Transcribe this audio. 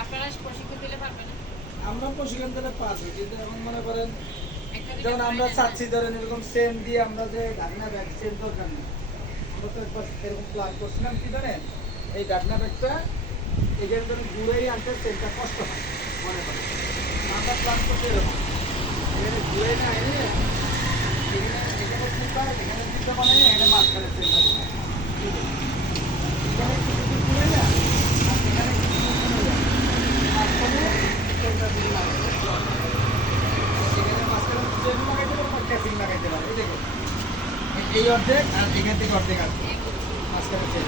আপনারা প্রশিক্ষণ দিলে পারবেন না? আমরা প্রশিক্ষণ দিলে পারবো, কিন্তু এখন মনে করেন যেমন আমরা চাচ্ছি ধরেন এরকম সেম দিয়ে আমরা যে ঢাকনা ব্যাগ সেম দরকার নেই। আমরা তো একবার এরকম প্ল্যান করছিলাম কি জানেন, এই ঢাকনা ব্যাগটা এখানে ধরুন ঘুরেই আনতে সেমটা কষ্ট হয় মনে করেন। আমরা প্ল্যান করছি এরকম এখানে ঘুরে না এনে এখানে ফুটা এখানে ফুটা বানাই এখানে মাঝখানে সেমটা এখানে কিছু ঘুরে না আর এখানে কিছু ঘুরে যায় মাঝখানে সেমটা দিয়ে লাগে এখানে মাঝখানে চেন লাগাইতে পারবো ক্যাসিং লাগাইতে পারবো। এই দেখুন এই অর্ধেক আর এখান থেকে অর্ধেক আছে মাঝখানে চেন।